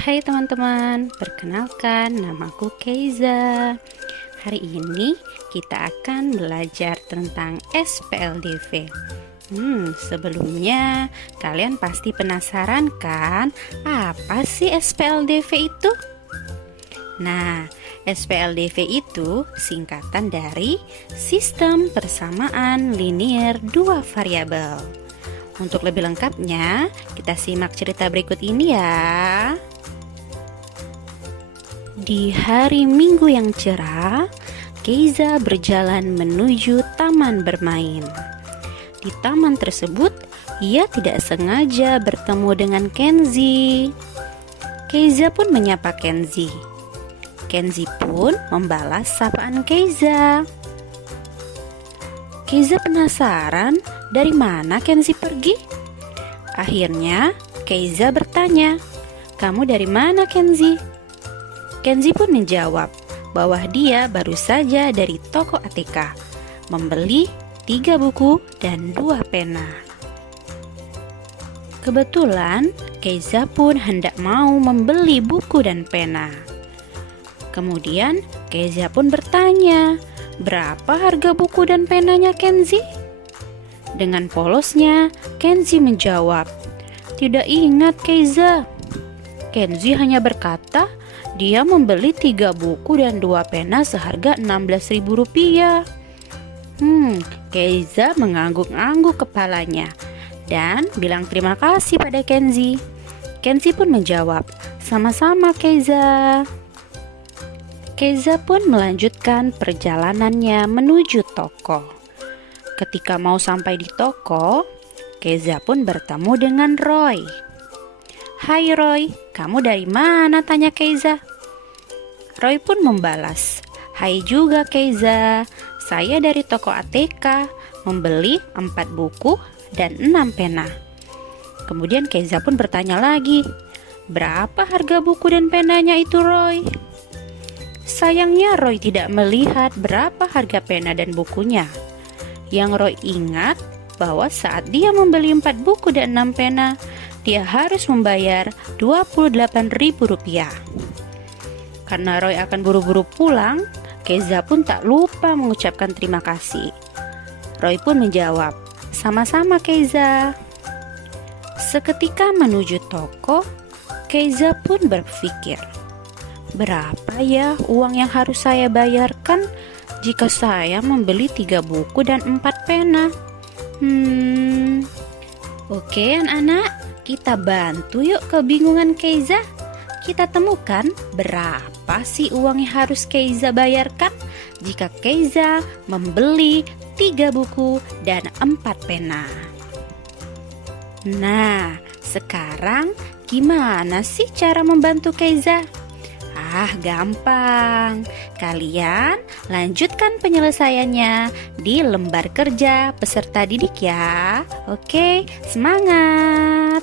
Hai teman-teman, perkenalkan namaku Keiza. Hari ini kita akan belajar tentang SPLDV. Sebelumnya kalian pasti penasaran kan, apa sih SPLDV itu? Nah, SPLDV itu singkatan dari Sistem Persamaan Linier Dua Variabel. Untuk lebih lengkapnya, kita simak cerita berikut ini ya. Di hari Minggu yang cerah, Keiza berjalan menuju taman bermain. Di taman tersebut, ia tidak sengaja bertemu dengan Kenzi. Keiza pun menyapa Kenzi. Kenzi pun membalas sapaan Keiza. Keiza penasaran dari mana Kenzi pergi. Akhirnya Keiza bertanya, "Kamu dari mana, Kenzi?" Kenzi pun menjawab bahwa dia baru saja dari toko ATK membeli 3 buku dan 2 pena. Kebetulan Keiza pun hendak mau membeli buku dan pena. Kemudian Keiza pun bertanya, "Berapa harga buku dan penanya, Kenzi?" Dengan polosnya Kenzi menjawab, "Tidak ingat, Keiza." Kenzi hanya berkata dia membeli 3 buku dan 2 pena seharga Rp16.000. Keiza mengangguk-angguk kepalanya dan bilang terima kasih pada Kenzi. Kenzi pun menjawab, "Sama-sama, Keiza." Keiza pun melanjutkan perjalanannya menuju toko. Ketika mau sampai di toko, Keiza pun bertemu dengan Roy. "Hai Roy, kamu dari mana?" tanya Keiza. Roy pun membalas, "Hai juga Keiza, saya dari toko ATK membeli 4 buku dan 6 pena." Kemudian Keiza pun bertanya lagi, "Berapa harga buku dan penanya itu, Roy?" Sayangnya Roy tidak melihat berapa harga pena dan bukunya. Yang Roy ingat bahwa saat dia membeli 4 buku dan 6 pena, dia harus membayar Rp28.000. Karena Roy akan buru-buru pulang, Keiza pun tak lupa mengucapkan terima kasih. Roy pun menjawab, "Sama-sama, Keiza." Seketika menuju toko, Keiza pun berpikir, berapa ya uang yang harus saya bayarkan jika saya membeli 3 buku dan 4 pena? Oke anak-anak, kita bantu yuk kebingungan Keiza. Kita temukan berapa sih uang yang harus Keiza bayarkan jika Keiza membeli 3 buku dan 4 pena. Nah, sekarang gimana sih cara membantu Keiza? Gampang. Kalian lanjutkan penyelesaiannya di lembar kerja peserta didik ya. Oke, semangat!